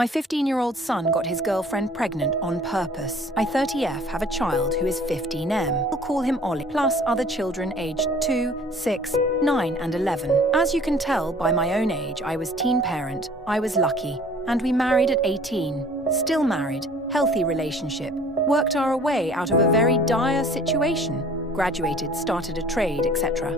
My 15-year-old son got his girlfriend pregnant on purpose. I 30F have a child who is 15M. We'll call him Ollie, plus other children aged 2, 6, 9 and 11. As you can tell by my own age, I was teen parent, I was lucky. And we married at 18. Still married, healthy relationship. Worked our way out of a very dire situation. Graduated, started a trade, etc.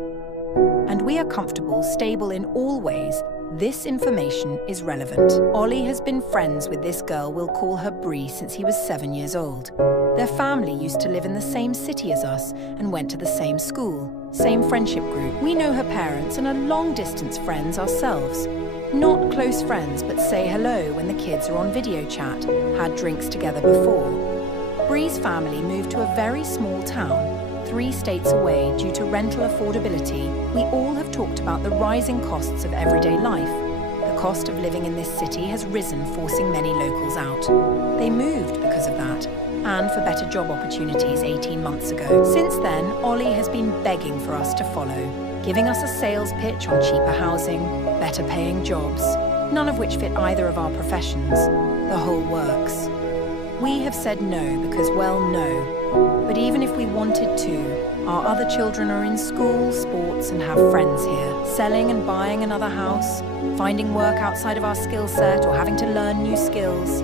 And we are comfortable, stable in all ways. This information is relevant. Ollie has been friends with this girl, we'll call her Bree, since he was 7 years old. Their family used to live in the same city as us and went to the same school, same friendship group. We know her parents and are long-distance friends ourselves. Not close friends, but say hello when the kids are on video chat, had drinks together before. Bree's family moved to a very small town, 3 states away due to rental affordability. We all have talked about the rising costs of everyday life. The cost of living in this city has risen, forcing many locals out. They moved because of that, and for better job opportunities 18 months ago. Since then, Ollie has been begging for us to follow, giving us a sales pitch on cheaper housing, better paying jobs, none of which fit either of our professions, the whole works. We have said no because, well, no. But even if we wanted to, our other children are in school, sports and have friends here, selling and buying another house, finding work outside of our skill set or having to learn new skills.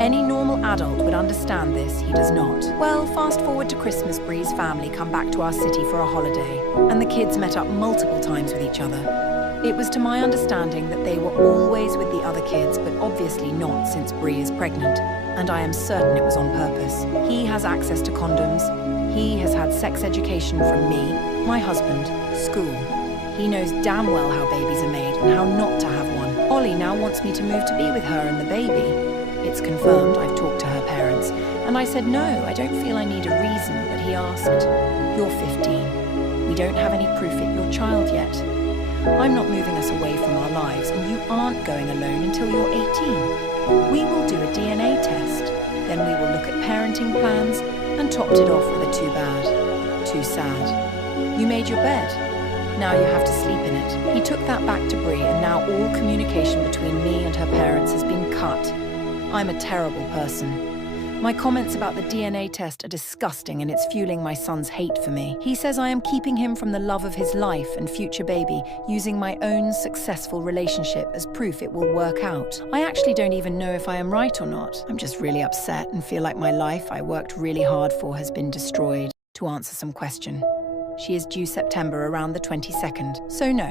Any normal adult would understand this, he does not. Well, fast forward to Christmas, Bree's family come back to our city for a holiday, and the kids met up multiple times with each other. It was to my understanding that they were always with the other kids, but obviously not since Bree is pregnant, and I am certain it was on purpose. He has access to condoms, he has had sex education from me, my husband, school. He knows damn well how babies are made and how not to have one. Ollie now wants me to move to be with her and the baby. It's confirmed, I've talked to her parents, and I said no, I don't feel I need a reason, but he asked, "You're 15. We don't have any proof it's your child yet. I'm not moving us away from our lives, and you aren't going alone until you're 18. We will do a DNA test, then we will look at parenting plans," and topped it off with a too bad, too sad. "You made your bed. Now you have to sleep in it." He took that back to Bree, and now all communication between me and her parents has been cut. I'm a terrible person. My comments about the DNA test are disgusting, and it's fueling my son's hate for me. He says I am keeping him from the love of his life and future baby, using my own successful relationship as proof it will work out. I actually don't even know if I am right or not. I'm just really upset and feel like my life I worked really hard for has been destroyed. To answer some question. She is due September around the 22nd, so no.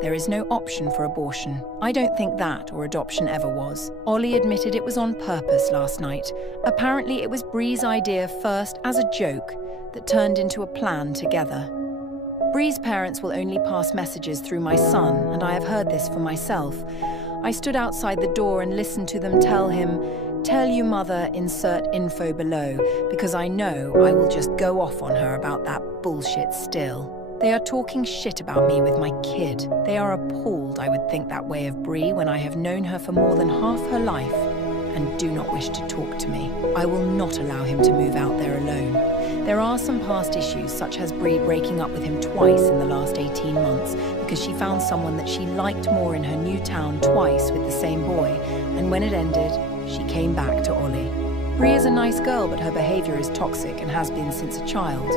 There is no option for abortion. I don't think that or adoption ever was. Ollie admitted it was on purpose last night. Apparently it was Bree's idea first as a joke that turned into a plan together. Bree's parents will only pass messages through my son, and I have heard this for myself. I stood outside the door and listened to them tell him, "Tell you mother, insert info below," because I know I will just go off on her about that bullshit still. They are talking shit about me with my kid. They are appalled I would think that way of Bree when I have known her for more than half her life and do not wish to talk to me. I will not allow him to move out there alone. There are some past issues, such as Bree breaking up with him twice in the last 18 months because she found someone that she liked more in her new town twice with the same boy, and when it ended, she came back to Ollie. Bree is a nice girl, but her behavior is toxic and has been since a child.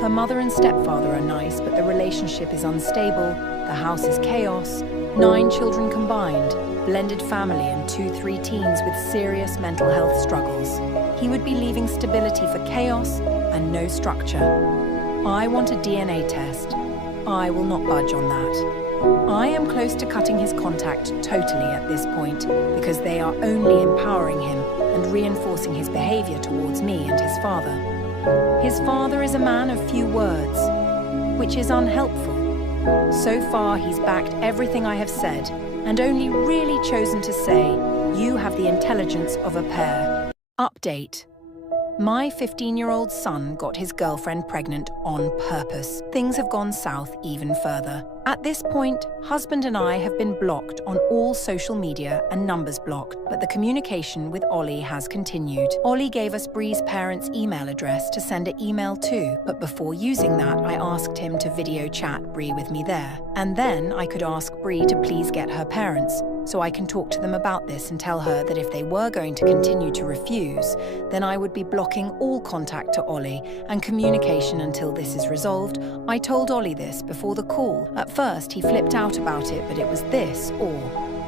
Her mother and stepfather are nice, but the relationship is unstable, the house is chaos, 9 children combined, blended family and 2-3 teens with serious mental health struggles. He would be leaving stability for chaos and no structure. I want a DNA test. I will not budge on that. I am close to cutting his contact totally at this point because they are only empowering him and reinforcing his behavior towards me and his father. His father is a man of few words, which is unhelpful. So far, he's backed everything I have said and only really chosen to say, "You have the intelligence of a pair." Update. My 15-year-old son got his girlfriend pregnant on purpose. Things have gone south even further. At this point, husband and I have been blocked on all social media and numbers blocked, but the communication with Ollie has continued. Ollie gave us Bree's parents' email address to send an email to, but before using that, I asked him to video chat Bree with me there. And then I could ask Bree to please get her parents, so I can talk to them about this and tell her that if they were going to continue to refuse, then I would be blocking all contact to Ollie and communication until this is resolved. I told Ollie this before the call. At first, he flipped out about it, but it was this or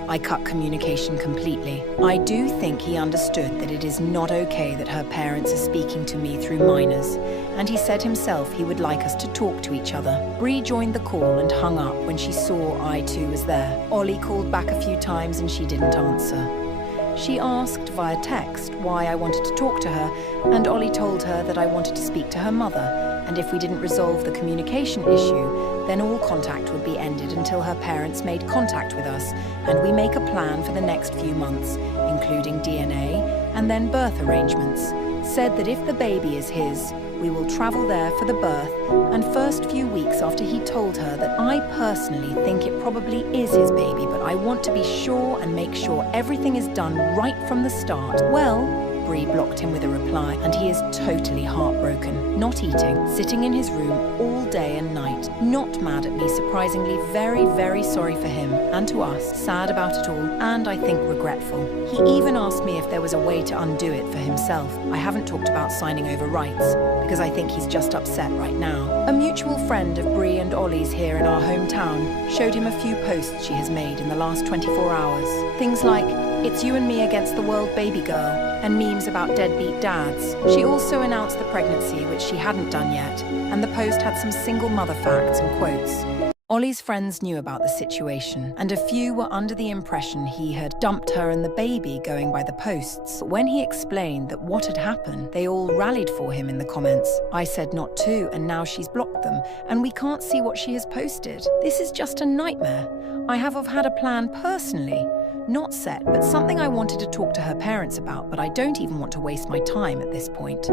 I cut communication completely. I do think he understood that it is not okay that her parents are speaking to me through minors, and he said himself he would like us to talk to each other. Bree joined the call and hung up when she saw I too was there. Ollie called back a few times and she didn't answer. She asked via text why I wanted to talk to her, and Ollie told her that I wanted to speak to her mother, and if we didn't resolve the communication issue, then all contact would be ended until her parents made contact with us, and we make a plan for the next few months, including DNA and then birth arrangements. Said that if the baby is his, we will travel there for the birth, and first few weeks after he told her that I personally think it probably is his baby, but I want to be sure and make sure everything is done right from the start. Well, Bree blocked him with a reply, and he is totally heartbroken, not eating, sitting in his room all day and night, not mad at me, surprisingly very, very sorry for him and to us, sad about it all, and I think regretful. He even asked me if there was a way to undo it for himself. I haven't talked about signing over rights, because I think he's just upset right now. A mutual friend of Bree and Ollie's here in our hometown showed him a few posts she has made in the last 24 hours. Things like, "It's you and me against the world, baby girl," and memes about deadbeat dads. She also announced the pregnancy, which she hadn't done yet, and the post had some single mother facts and quotes. Ollie's friends knew about the situation, and a few were under the impression he had dumped her and the baby going by the posts. But when he explained that what had happened, they all rallied for him in the comments. I said not to, and now she's blocked them, and we can't see what she has posted. This is just a nightmare. I have had a plan personally. Not set, but something I wanted to talk to her parents about, but I don't even want to waste my time at this point.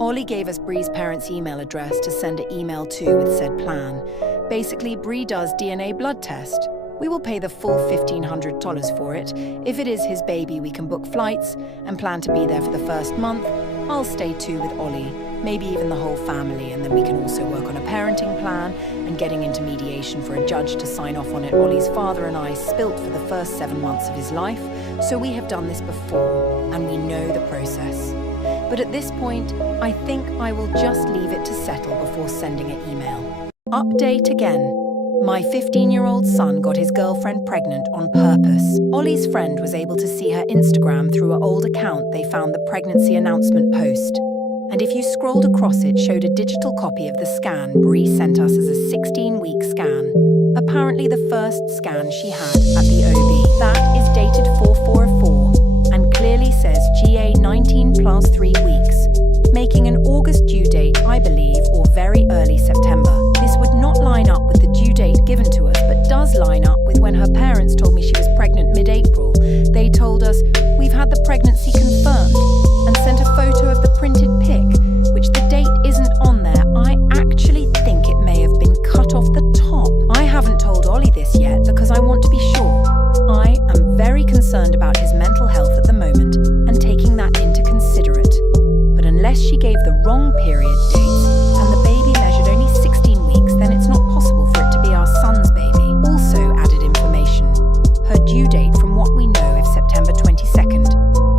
Ollie gave us Bree's parents' email address to send an email to with said plan. Basically, Bree does DNA blood test. We will pay the full $1,500 for it. If it is his baby, we can book flights and plan to be there for the first month. I'll stay too with Ollie, maybe even the whole family, and then we can also work on a parenting plan and getting into mediation for a judge to sign off on it. Ollie's father and I spilt for the first 7 months of his life, so we have done this before, and we know the process. But at this point, I think I will just leave it to settle before sending an email. Update again. My 15-year-old son got his girlfriend pregnant on purpose. Ollie's friend was able to see her Instagram through her old account. They found the pregnancy announcement post. And if you scrolled across it, showed a digital copy of the scan Bree sent us as a 16-week scan. Apparently the first scan she had at the OB. That is dated 4/4/4 and clearly says GA 19 plus 3 weeks, making an August due date, I believe, or very early September. This would not line up with the due date given to us, but does line up with when her parents told me she was pregnant mid-April. They told us, "We've had the pregnancy confirmed," and sent a photo of the printed pic, which the date isn't on there. I actually think it may have been cut off the top. I haven't told Ollie this yet because I want to be sure. I am very concerned about his mental health at the moment and taking that into considerate. But unless she gave the wrong period dates and the baby measured only 16 weeks, then it's not possible for it to be our son's baby. Also added information. Her due date, from what we know, is September 22nd.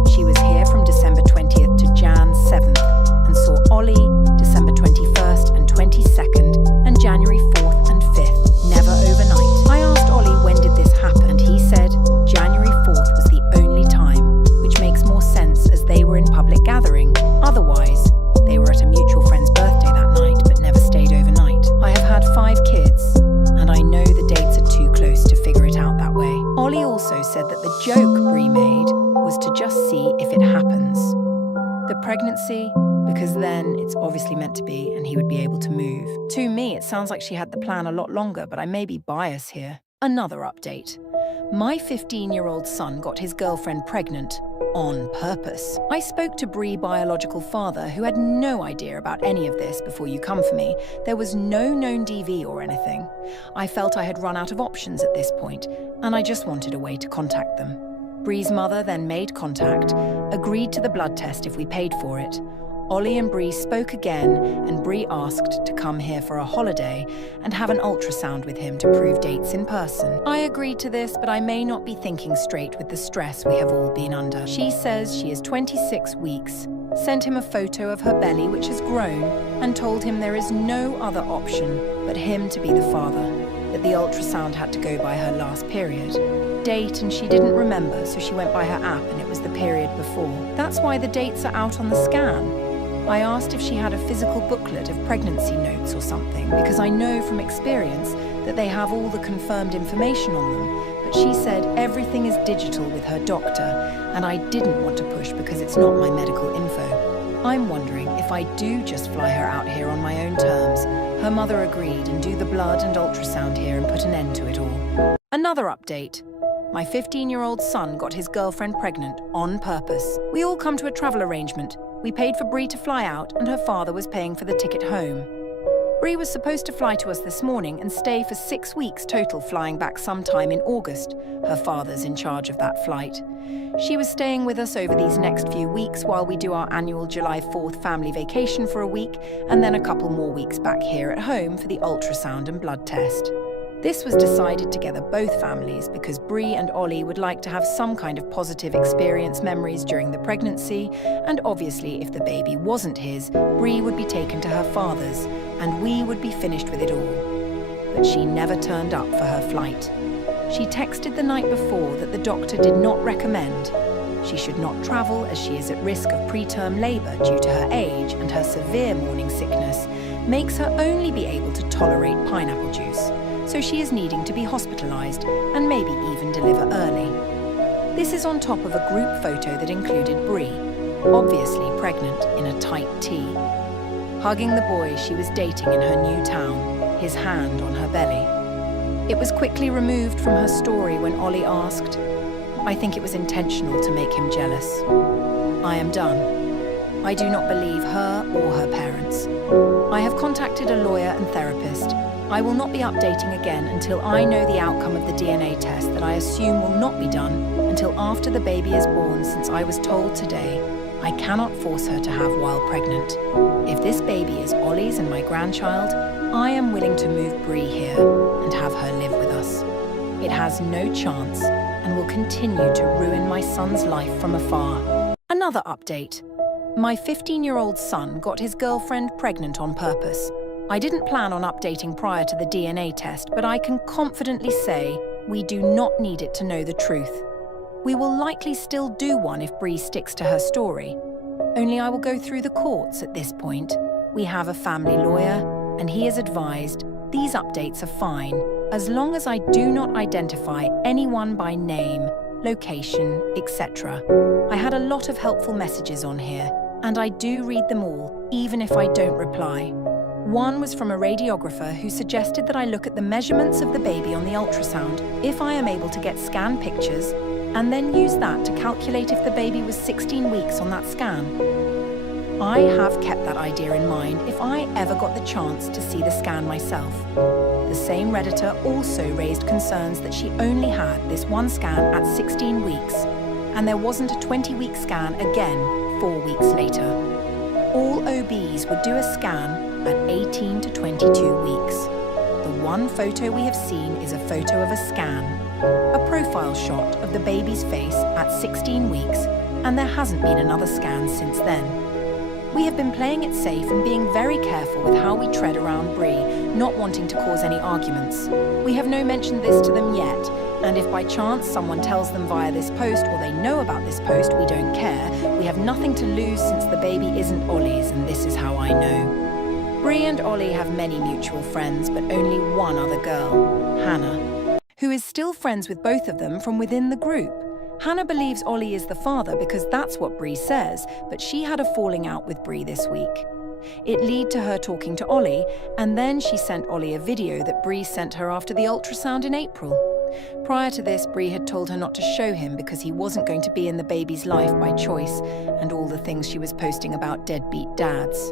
She was here from December 20th to Jan 7th and saw Ollie December 21st and 22nd and January 4th and 5th, never overnight. I asked Ollie when did this happen, and he said January 4th was the only time, which makes more sense as they were in public gathering. Otherwise, they were at a mutual friend's birthday that night but never stayed overnight. I have had 5 kids, and I know the dates are too close to figure it out that way. Ollie also said that the joke Bree made was to just see if it happens. The pregnancy, because then it's obviously meant to be and he would be able to move. To me, it sounds like she had the plan a lot longer, but I may be biased here. Another update. My 15-year-old son got his girlfriend pregnant on purpose. I spoke to Bree's biological father, who had no idea about any of this before you come for me. There was no known DV or anything. I felt I had run out of options at this point, and I just wanted a way to contact them. Bree's mother then made contact, agreed to the blood test if we paid for it. Ollie and Bree spoke again, and Bree asked to come here for a holiday and have an ultrasound with him to prove dates in person. I agreed to this, but I may not be thinking straight with the stress we have all been under. She says she is 26 weeks, sent him a photo of her belly, which has grown, and told him there is no other option but him to be the father, that the ultrasound had to go by her last period. Date, and she didn't remember, so she went by her app and it was the period before. That's why the dates are out on the scan. I asked if she had a physical booklet of pregnancy notes or something, because I know from experience that they have all the confirmed information on them, but she said everything is digital with her doctor, and I didn't want to push because it's not my medical info. I'm wondering if I do just fly her out here on my own terms. Her mother agreed, and do the blood and ultrasound here and put an end to it all. Another update. My 15-year-old son got his girlfriend pregnant on purpose. We all come to a travel arrangement. We paid for Bree to fly out, and her father was paying for the ticket home. Bree was supposed to fly to us this morning and stay for 6 weeks total, flying back sometime in August. Her father's in charge of that flight. She was staying with us over these next few weeks while we do our annual July 4th family vacation for a week, and then a couple more weeks back here at home for the ultrasound and blood test. This was decided together, both families, because Bree and Ollie would like to have some kind of positive experience memories during the pregnancy, and obviously if the baby wasn't his, Bree would be taken to her father's, and we would be finished with it all. But she never turned up for her flight. She texted the night before that the doctor did not recommend. She should not travel as she is at risk of preterm labour due to her age, and her severe morning sickness makes her only be able to tolerate pineapple juice. So she is needing to be hospitalised and maybe even deliver early. This is on top of a group photo that included Bree, obviously pregnant in a tight tee, hugging the boy she was dating in her new town, his hand on her belly. It was quickly removed from her story when Ollie asked, "I think it was intentional to make him jealous. I am done. I do not believe her or her parents. I have contacted a lawyer and therapist. I will not be updating again until I know the outcome of the DNA test that I assume will not be done until after the baby is born, since I was told today I cannot force her to have while pregnant. If this baby is Ollie's and my grandchild, I am willing to move Bree here and have her live with us. It has no chance and will continue to ruin my son's life from afar." Another update. My 15-year-old son got his girlfriend pregnant on purpose. I didn't plan on updating prior to the DNA test, but I can confidently say we do not need it to know the truth. We will likely still do one if Bree sticks to her story. Only I will go through the courts at this point. We have a family lawyer, and he has advised these updates are fine, as long as I do not identify anyone by name, location, etc. I had a lot of helpful messages on here, and I do read them all, even if I don't reply. One was from a radiographer who suggested that I look at the measurements of the baby on the ultrasound if I am able to get scan pictures, and then use that to calculate if the baby was 16 weeks on that scan. I have kept that idea in mind if I ever got the chance to see the scan myself. The same Redditor also raised concerns that she only had this one scan at 16 weeks, and there wasn't a 20-week scan again 4 weeks later. All OBs would do a scan at 18 to 22 weeks. The one photo we have seen is a photo of a scan, a profile shot of the baby's face at 16 weeks, and there hasn't been another scan since then. We have been playing it safe and being very careful with how we tread around Bree, not wanting to cause any arguments. We have no mentioned this to them yet, and if by chance someone tells them via this post or they know about this post, we don't care. We have nothing to lose since the baby isn't Ollie's, and this is how I know. Bree and Ollie have many mutual friends, but only one other girl, Hannah, who is still friends with both of them from within the group. Hannah believes Ollie is the father because that's what Bree says, but she had a falling out with Bree this week. It led to her talking to Ollie, and then she sent Ollie a video that Bree sent her after the ultrasound in April. Prior to this, Bree had told her not to show him because he wasn't going to be in the baby's life by choice, and all the things she was posting about deadbeat dads.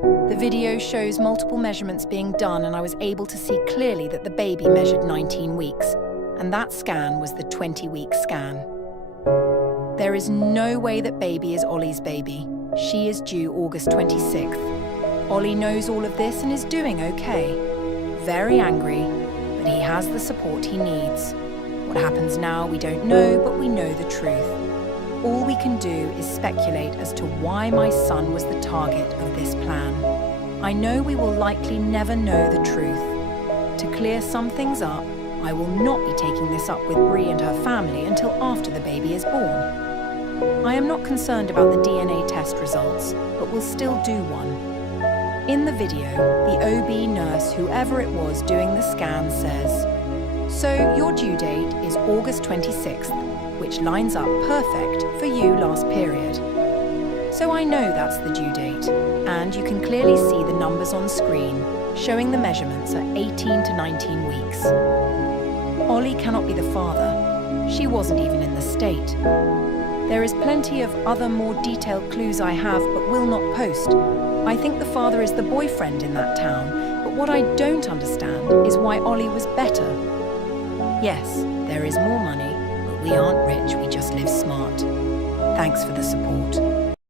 The video shows multiple measurements being done, and I was able to see clearly that the baby measured 19 weeks, and that scan was the 20-week scan. There is no way that baby is Ollie's baby. She is due August 26th. Ollie knows all of this and is doing okay. Very angry, but he has the support he needs. What happens now, we don't know, but we know the truth. All we can do is speculate as to why my son was the target of this plan. I know we will likely never know the truth. To clear some things up, I will not be taking this up with Bree and her family until after the baby is born. I am not concerned about the DNA test results, but will still do one. In the video, the OB nurse, whoever it was doing the scan, says, "So your due date is August 26th, which lines up perfect for you last period." So I know that's the due date, and you can clearly see the numbers on screen, showing the measurements are 18 to 19 weeks. Ollie cannot be the father. She wasn't even in the state. There is plenty of other more detailed clues I have but will not post. I think the father is the boyfriend in that town, but what I don't understand is why Ollie was better. Yes, there is more money, but we aren't rich, we just live smart. Thanks for the support.